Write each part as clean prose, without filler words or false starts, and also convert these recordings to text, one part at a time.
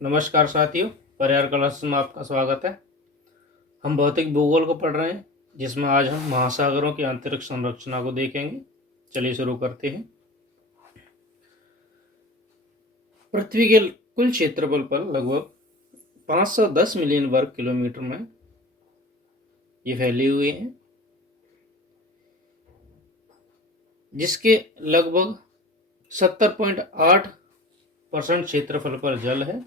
नमस्कार साथियों, पर्यावरण क्लासेस में आपका स्वागत है। हम भौतिक भूगोल को पढ़ रहे हैं, जिसमें आज हम महासागरों की आंतरिक संरचना को देखेंगे। चलिए शुरू करते हैं। पृथ्वी के कुल क्षेत्रफल पर लगभग 510 मिलियन वर्ग किलोमीटर में ये फैली हुई हैं, जिसके लगभग 70.8% क्षेत्रफल पर जल है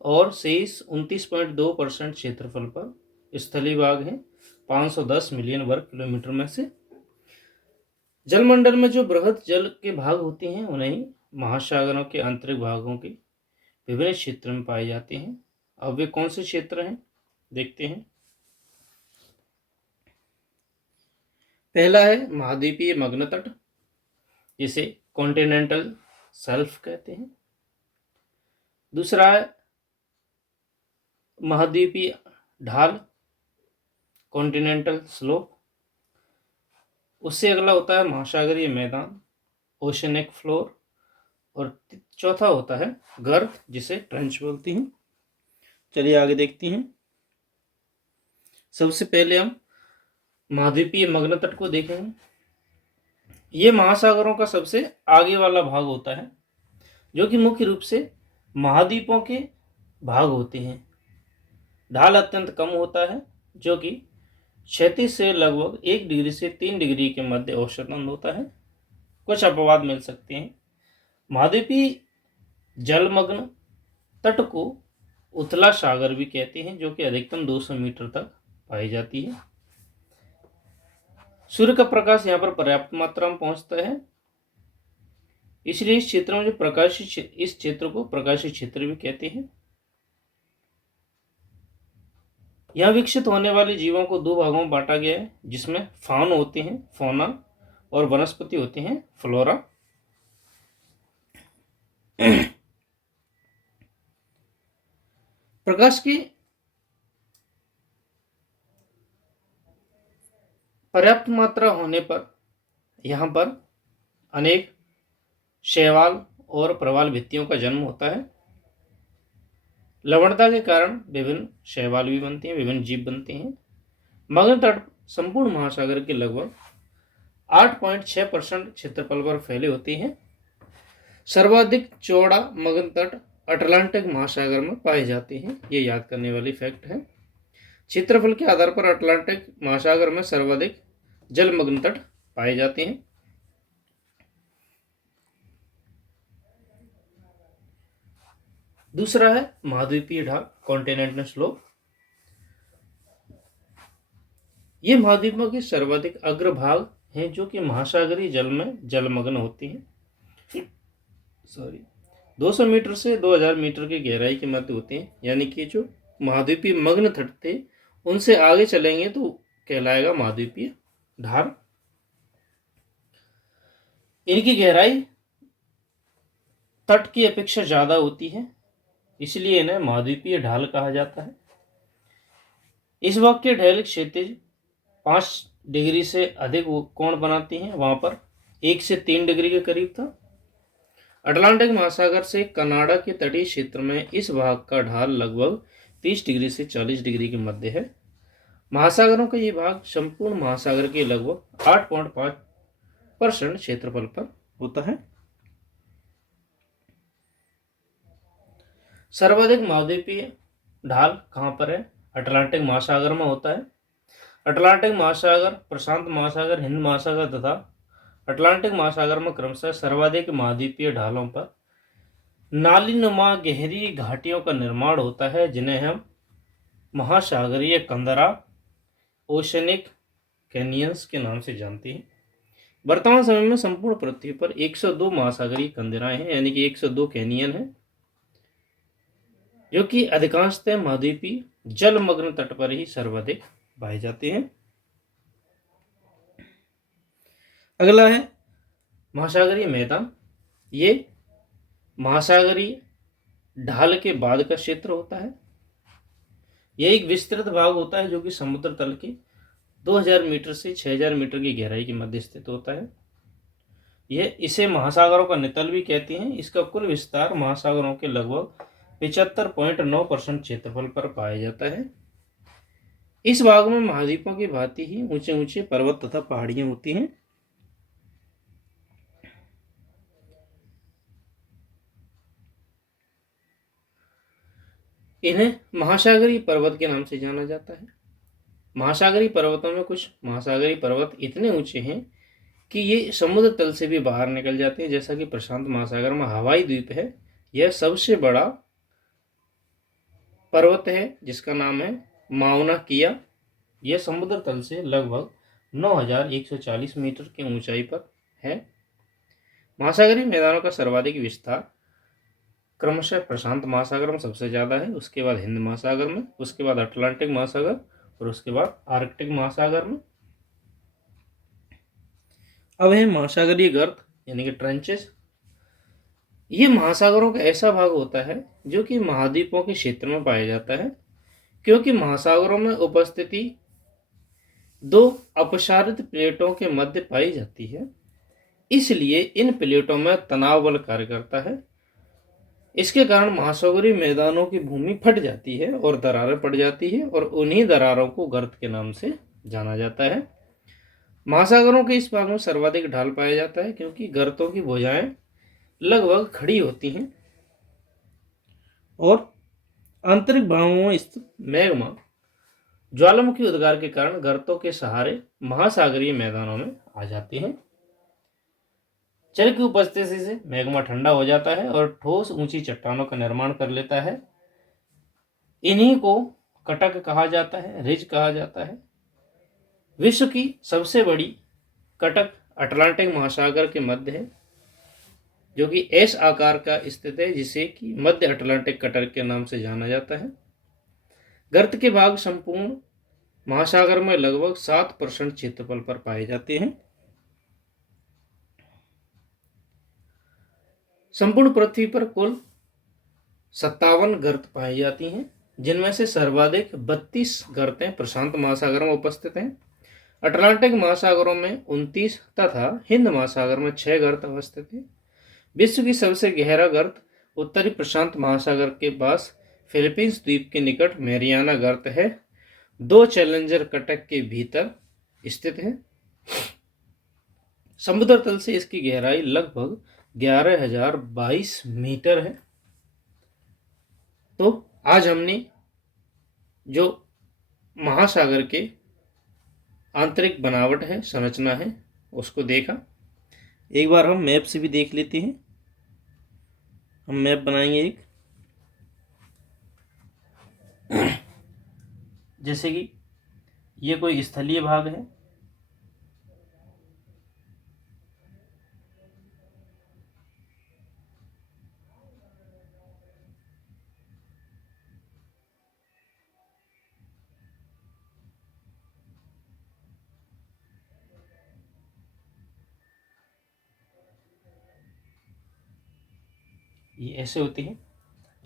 और शेष 29.2% क्षेत्रफल पर स्थलीय भाग है। 510 मिलियन वर्ग किलोमीटर में से जलमंडल में जो बृहद जल के भाग होते हैं उन्हें महासागरों के आंतरिक भागों के विभिन्न क्षेत्र में पाए जाते हैं। अब वे कौन से क्षेत्र हैं, देखते हैं। पहला है महाद्वीपीय मग्न तट, जिसे कॉन्टिनेंटल शेल्फ कहते हैं। दूसरा है महाद्वीपीय ढाल, कॉन्टिनेंटल स्लोप। उससे अगला होता है महासागरीय मैदान, ओशनिक फ्लोर। और चौथा होता है गर्त, जिसे ट्रेंच बोलते हैं। चलिए आगे देखते हैं। सबसे पहले हम महाद्वीपीय मग्न तट को देखेंगे। ये महासागरों का सबसे आगे वाला भाग होता है, जो कि मुख्य रूप से महाद्वीपों के भाग होते हैं। ढाल अत्यंत कम होता है, जो कि क्षैतिज से लगभग 1 डिग्री से 3 डिग्री के मध्य औसतन होता है। कुछ अपवाद मिल सकते हैं। महाद्वीपीय जलमग्न तट को उथला सागर भी कहते हैं, जो कि अधिकतम 200 मीटर तक पाई जाती है। सूर्य का प्रकाश यहाँ पर पर्याप्त मात्रा में पहुंचता है, इसलिए इस क्षेत्र में इस क्षेत्र को प्रकाशी क्षेत्र भी कहते हैं। यहाँ विकसित होने वाले जीवों को 2 भागों में बांटा गया है, जिसमें फाउन होते हैं, फौना, और वनस्पति होते हैं, फ्लोरा। प्रकाश की पर्याप्त मात्रा होने पर यहाँ पर अनेक शैवाल और प्रवाल भित्तियों का जन्म होता है। लवणता के कारण विभिन्न शैवाल भी बनते हैं, विभिन्न जीव बनते हैं। मग्न तट संपूर्ण महासागर के लगभग 8.6% क्षेत्रफल पर फैले होते हैं। सर्वाधिक चौड़ा मग्न तट अटलांटिक महासागर में पाए जाते हैं। ये याद करने वाली फैक्ट है। क्षेत्रफल के आधार पर अटलांटिक महासागर में सर्वाधिक जलमग्न तट पाए जाते हैं। दूसरा है महाद्वीपीय ढाल, कॉन्टिनेंटल स्लोप। ये महाद्वीपों के सर्वाधिक अग्रभाग हैं, जो कि महासागरीय जल में जलमग्न होती हैं। 200 मीटर से 2000 मीटर की गहराई के मध्य होते हैं। यानी कि जो महाद्वीपीय मग्न तट थे, उनसे आगे चलेंगे तो कहलाएगा महाद्वीपीय ढाल। इनकी गहराई तट की अपेक्षा ज्यादा होती है, इसलिए इन्हें महाद्वीपीय ढाल कहा जाता है। इस भाग के ढैल क्षैतिज 5 डिग्री से अधिक कोण बनाती हैं। वहां पर 1 से 3 डिग्री के करीब था। अटलांटिक महासागर से कनाडा के तटीय क्षेत्र में इस भाग का ढाल लगभग 30 डिग्री से 40 डिग्री के मध्य है। महासागरों का ये भाग संपूर्ण महासागर के लगभग 8.5% क्षेत्रफल पर होता है। सर्वाधिक महाद्वीपीय ढाल कहाँ पर है? अटलांटिक महासागर में होता है। अटलांटिक महासागर, प्रशांत महासागर, हिंद महासागर तथा अटलांटिक महासागर में क्रमशः सर्वाधिक महाद्वीपीय ढालों पर नालीनुमा गहरी घाटियों का निर्माण होता है, जिन्हें हम महासागरीय कंदरा, ओशनिक कैनियंस के नाम से जानते हैं। वर्तमान समय में संपूर्ण पृथ्वी पर 102 महासागरीय कंदराएं हैं, यानी कि 102 कैनियन हैं, जो कि अधिकांशतः महाद्वीपीय जलमग्न तट पर ही सर्वाधिक पाए जाते हैं। अगला है महासागरीय मैदान। ये महासागरीय ढाल के बाद का क्षेत्र होता है। यह एक विस्तृत भाग होता है, जो कि समुद्र तल के 2000 मीटर से 6000 मीटर की गहराई के मध्य स्थित होता है। इसे महासागरों का नितल भी कहते हैं। इसका कुल विस्तार महासागरों के लगभग 75.9% क्षेत्रफल पर पाया जाता है। इस भाग में महाद्वीपों की भांति ही ऊंचे ऊंचे पर्वत तथा पहाड़ियां होती हैं। इन्हें महासागरीय पर्वत के नाम से जाना जाता है। महासागरीय पर्वतों में कुछ महासागरीय पर्वत इतने ऊंचे हैं कि ये समुद्र तल से भी बाहर निकल जाते हैं, जैसा कि प्रशांत महासागर में हवाई द्वीप है। यह सबसे बड़ा पर्वत है जिसका नाम है माउना किया। यह समुद्र तल से लगभग 9140 मीटर की ऊंचाई पर है। महासागरीय मैदानों का सर्वाधिक विस्तार क्रमशः प्रशांत महासागर में सबसे ज्यादा है, उसके बाद हिंद महासागर में, उसके बाद अटलांटिक महासागर और उसके बाद आर्कटिक महासागर में। अब है महासागरीय गर्त यानी कि ट्रेंचेस। ये महासागरों का ऐसा भाग होता है जो कि महाद्वीपों के क्षेत्र में पाया जाता है। क्योंकि महासागरों में उपस्थिति दो अपसारित प्लेटों के मध्य पाई जाती है, इसलिए इन प्लेटों में तनाव बल कार्य करता है। इसके कारण महासागरीय मैदानों की भूमि फट जाती है और दरारें पड़ जाती है, और उन्हीं दरारों को गर्त के नाम से जाना जाता है। महासागरों के इस भाग में सर्वाधिक ढाल पाया जाता है, क्योंकि गर्तों की भुजाएं लगभग खड़ी होती हैं और आंतरिक भागों में स्थित मैग्मा ज्वालामुखी उद्गार के कारण गर्तों के सहारे महासागरीय मैदानों में आ जाती हैं। जल की उपस्थिति से मैग्मा ठंडा हो जाता है और ठोस ऊंची चट्टानों का निर्माण कर लेता है। इन्हीं को कटक कहा जाता है, रिज कहा जाता है। विश्व की सबसे बड़ी कटक अटलांटिक महासागर के मध्य है, जो कि एस आकार का स्थित है, जिसे कि मध्य अटलांटिक कटक के नाम से जाना जाता है। गर्त के भाग संपूर्ण महासागर में लगभग 7% क्षेत्रफल पर पाए जाते हैं। संपूर्ण पृथ्वी पर कुल 57 गर्त पाई जाती हैं, जिनमें से सर्वाधिक 32 गर्तें प्रशांत महासागर में उपस्थित हैं। अटलांटिक महासागरों में 29 तथा हिंद महासागर में 6 गर्त अवस्थित हैं। विश्व की सबसे गहरा गर्त उत्तरी प्रशांत महासागर के पास फिलीपींस द्वीप के निकट मैरियाना गर्त है, 2 चैलेंजर कटक के भीतर स्थित है। समुद्र तल से इसकी गहराई लगभग 11,022 मीटर है। तो आज हमने जो महासागर के आंतरिक बनावट है, संरचना है, उसको देखा। एक बार हम मैप से भी देख लेते हैं। हम मैप बनाएंगे एक, जैसे कि ये कोई स्थलीय भाग है, ये ऐसे होते हैं।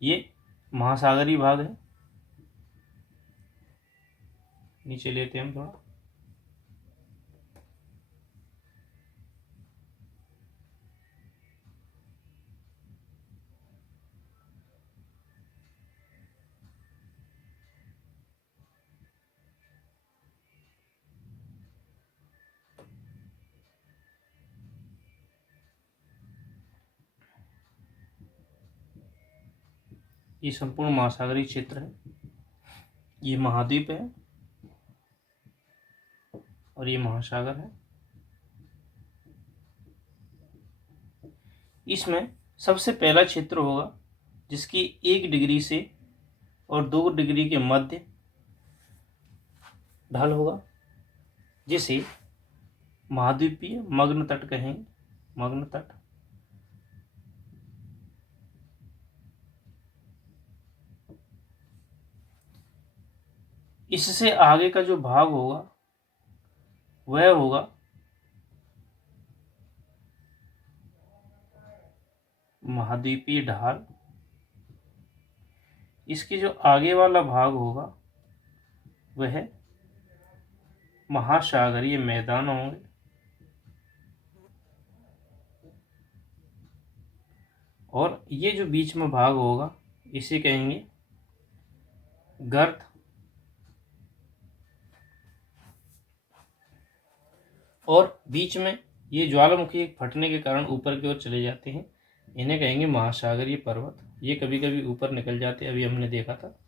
ये महासागरीय भाग है। नीचे लेते हैं हम थोड़ा। ये संपूर्ण महासागरीय क्षेत्र है। ये महाद्वीप है और ये महासागर है। इसमें सबसे पहला क्षेत्र होगा जिसकी 1 डिग्री से और 2 डिग्री के मध्य ढाल होगा, जिसे महाद्वीपीय मग्न तट कहेंगे। मग्न तट। इससे आगे का जो भाग होगा वह होगा महाद्वीपीय ढाल। इसके जो आगे वाला भाग होगा वह महासागरीय मैदान होंगे। और ये जो बीच में भाग होगा इसे कहेंगे गर्त। और बीच में ये ज्वालामुखी फटने के कारण ऊपर की ओर चले जाते हैं, इन्हें कहेंगे महासागरीय पर्वत। ये कभी कभी ऊपर निकल जाते, अभी हमने देखा था।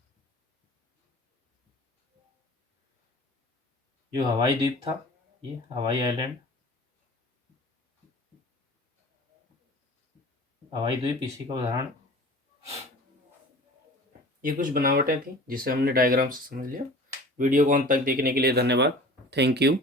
जो हवाई द्वीप था, ये हवाई आइलैंड, हवाई द्वीप इसी का उदाहरण। ये कुछ बनावटें थी जिसे हमने डायग्राम से समझ लिया। वीडियो को अंत तक देखने के लिए धन्यवाद। Thank you.